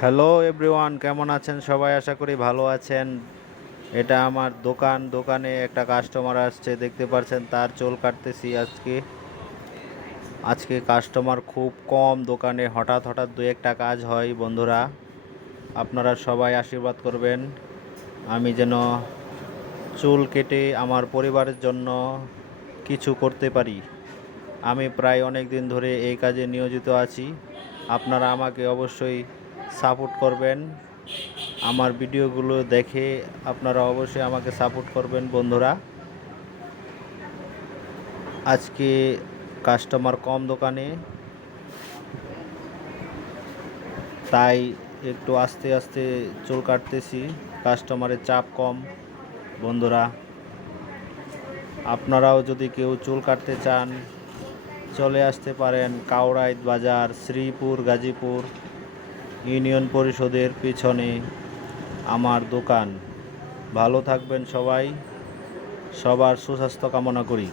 Hello everyone কেমন আছেন? সবাই আশা করি ভালো আছেন। এটা আমার দোকান। দোকানে একটা কাস্টমার আসছে, দেখতে পাচ্ছেন তার চুল কাটতেছি আজকে। আজকে কাস্টমার খুব কম দোকানে। হঠাৎ হঠাৎ দু একটা কাজ হয়, বন্ধুরা। আপনারা সবাই আশীর্বাদ করবেন। আমি যেন চুল কেটে আমার পরিবারের জন্য কিছু করতে পারি। আমি প্রায় অনেক দিন ধরে এই কাজে নিয়োজিত আছি। আপনারা আমাকে অবশ্যই সাপোর্ট করবেন। আমার ভিডিওগুলো দেখে আপনারা অবশ্যই আমাকে সাপোর্ট করবেন, বন্ধুরা। আজকে কাস্টমার কম দোকানে, তাই একটু আস্তে আস্তে চুল কাটতেছি। কাস্টমারের চাপ কম, বন্ধুরা। আপনারাও যদি কেউ চুল কাটতে চান, চলে আসতে পারেন কাউরাইত বাজার, শ্রীপুর, গাজীপুর। ইউনিয়ন পরিষদের পিছনে আমার দোকান। ভালো থাকবেন সবাই। সবার সুস্বাস্থ্য কামনা করি।